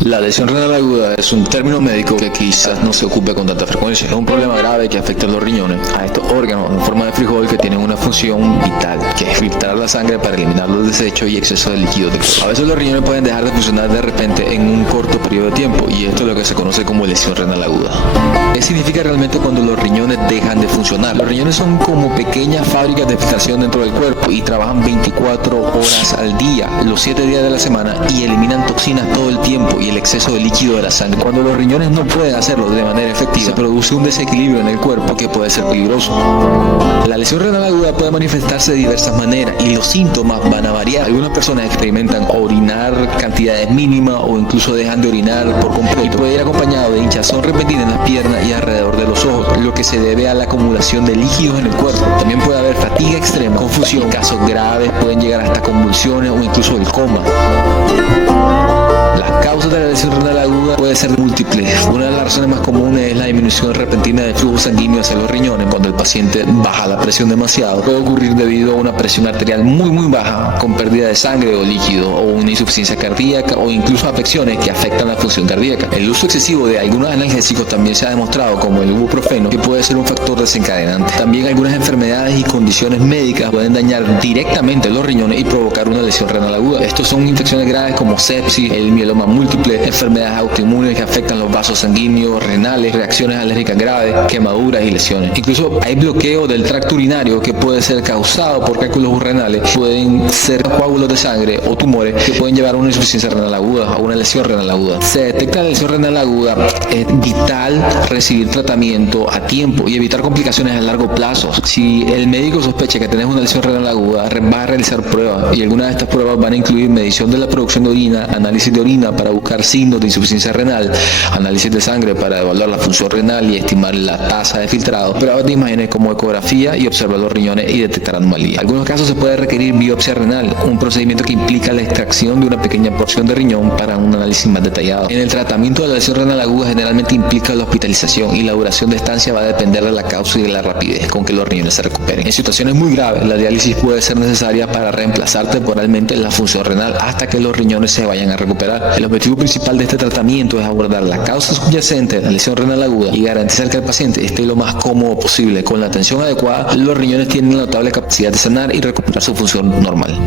La lesión renal aguda es un término médico que quizás no se ocupe con tanta frecuencia. Es un problema grave que afecta a los riñones, a estos órganos en forma de frijol que tienen una función vital, que es filtrar la sangre para eliminar los desechos y exceso de líquidos. A veces los riñones pueden dejar de funcionar de repente en un corto periodo de tiempo, y esto es lo que se conoce como lesión renal aguda. ¿Qué significa realmente cuando los riñones dejan de funcionar? Los riñones son como pequeñas fábricas de filtración dentro del cuerpo y trabajan 24 horas al día, los 7 días de la semana, y eliminan toxinas todo el tiempo y el exceso de líquido de la sangre. Cuando los riñones no pueden hacerlo de manera efectiva, se produce un desequilibrio en el cuerpo que puede ser peligroso. La lesión renal aguda puede manifestarse de diversas maneras y los síntomas van a variar. Algunas personas experimentan orinar cantidades mínimas o incluso dejan de orinar por completo, y puede ir acompañado de hinchazón repentina en las piernas y alrededor de los ojos, lo que se debe a la acumulación de líquidos en el cuerpo. También puede haber fatiga extrema, confusión. En casos graves pueden llegar hasta convulsiones o incluso el coma. Las causas de la lesión renal aguda pueden ser múltiples. Una de las razones más comunes es la disminución repentina del flujo sanguíneo hacia los riñones. Cuando el paciente baja la presión demasiado, puede ocurrir debido a una presión arterial muy baja, con pérdida de sangre o líquido, o una insuficiencia cardíaca, o incluso afecciones que afectan la función cardíaca. El uso excesivo de algunos analgésicos también se ha demostrado, como el ibuprofeno, que puede ser un factor desencadenante. También algunas enfermedades y condiciones médicas pueden dañar directamente los riñones y provocar una lesión renal aguda. Estos son infecciones graves como sepsis, el mieloma múltiple, enfermedades autoinmunes que afectan los vasos sanguíneos, renales, reacciones alérgicas graves, quemaduras y lesiones. Incluso hay bloqueo del tracto urinario que puede ser causado por cálculos renales, pueden ser coágulos de sangre o tumores que pueden llevar a una insuficiencia renal aguda o una lesión renal aguda. Se detecta la lesión renal aguda, es vital recibir tratamiento a tiempo y evitar complicaciones a largo plazo. Si el médico sospecha que tenés una lesión renal aguda, va a realizar pruebas, y algunas de estas pruebas van a incluir medición de la producción de orina, análisis de orina para buscar signos de insuficiencia renal, análisis de sangre para evaluar la función renal y estimar la tasa de filtrado, pruebas de imágenes como ecografía y observar los riñones y detectar anomalías. En algunos casos se puede requerir biopsia renal, un procedimiento que implica la extracción de una pequeña porción de riñón para un análisis más detallado. En el tratamiento de la lesión renal aguda generalmente implica la hospitalización, y la duración de estancia va a depender de la causa y de la rapidez con que los riñones se recuperen. En situaciones muy graves, la diálisis puede ser necesaria para reemplazar temporalmente la función renal hasta que los riñones se vayan a recuperar. El objetivo principal de este tratamiento es abordar la causa subyacente de la lesión renal aguda y garantizar que el paciente esté lo más cómodo posible. Con la atención adecuada, los riñones tienen la notable capacidad de sanar y recuperar su función normal.